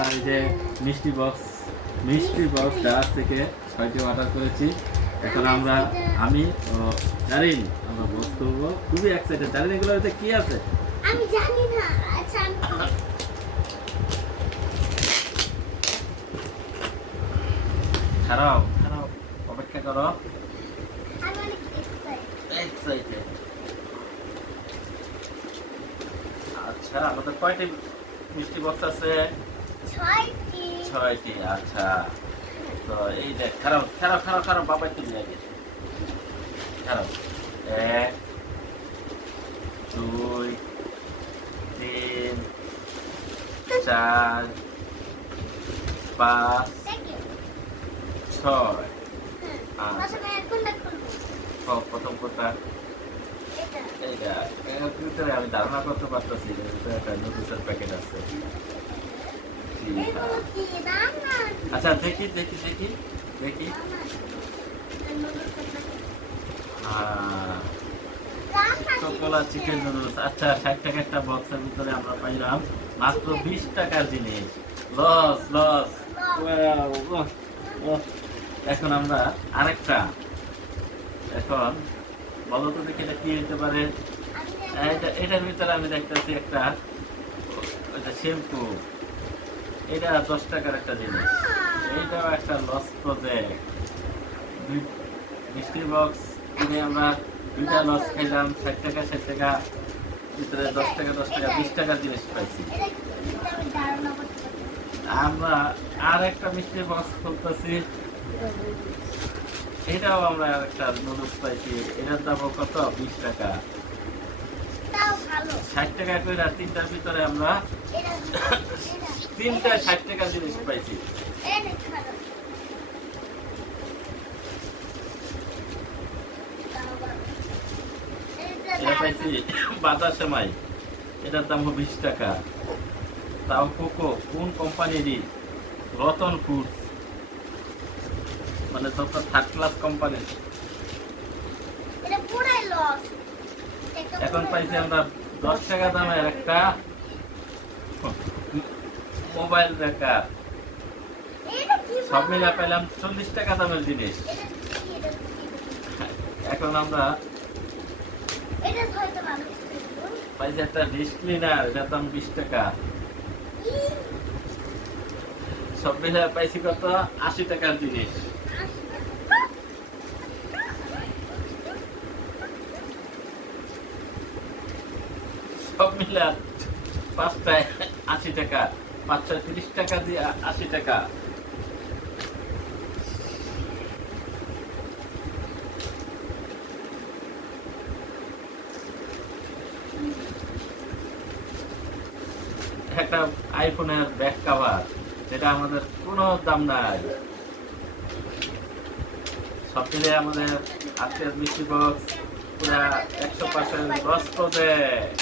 আমরা এই যে মিষ্টি বক্স দারাজ থেকে 6টি অর্ডার করেছি। এখন আমি ও জারিন আমরা বক্স করবো, খুবই এক্সাইটেড। জারিন এগুলোর মধ্যে কি আছে আমি জানি না। আচ্ছা খারাপ অপেক্ষা করো। আমি অনেক এক্সাইটেড। আচ্ছা, আমাদের কয়টি মিষ্টি বক্স আছে? 6টি। আচ্ছা, তো এই দেখ, খারাপ বাবাই তুমি আগে খারাপ। 1 2 3 4 5 6। প্রথম কোনটা? এইটা। এর ভিতরে আমি ধারণা করতে পারতেছি এর ভিতরে একটা নুডলসের প্যাকেট আছে। আচ্ছা, দেখি। কোলা চিকেন নুডলস। আচ্ছা, 60 টাকা একটা বক্সের ভিতরে আমরা পাইলাম মাত্র 20 টাকার জিনিস। লস। এখন আমরা আরেকটা, এখন বলো তো দেখি এটা কি হতে পারে। এটার ভিতরে আমি দেখতেছি একটা শ্যাম্পু। এটা 10 টাকার একটা জিনিস। এইটাও একটা লস প্রজেক্ট। মিষ্টি বক্স কিনে আমরা 2টা লস খাইলাম। 60 টাকা ভিতরে 10 টাকা 20 টাকার জিনিস পাইছি। আমরা আর একটা মিষ্টি বক্স খুলতেছি, এটাও আমরা একটা নুডলস পাইছি। এটার দাম কত? 20 টাকা। 60 টাকা করে 3টার ভিতরে আমরা 3টা 60 টাকার জিনিস পাইছি। এটা পাইছি বাজার সেমাই, এটার দাম 20 টাকা। তাও কোকো কোন কোম্পানিরই? রতন ফুডস, মানে যত 3rd ক্লাস কোম্পানি। এখন পাইছি আমরা 10 টাকা দামের একটা মোবাইল বেকার। সব মিলে পেলাম 40 টাকা দামের জিনিস। এখন আমরা পাইছি একটা ডিশ ক্লিনার, এটার দাম 20 টাকা। সব মিলে পাইছি কত? 80 টাকার জিনিস। সব মিলে 5টায় 80 টাকা, 5 30 টাকা দিয়ে 80 টাকা। একটা আইফোনের ব্যাক কভার, যেটা আমাদের কোনো দাম নাই। সব মিলিয়ে আমাদের আজকের মিষ্টি বক্স পুরা 100% লস প্রজেক্ট।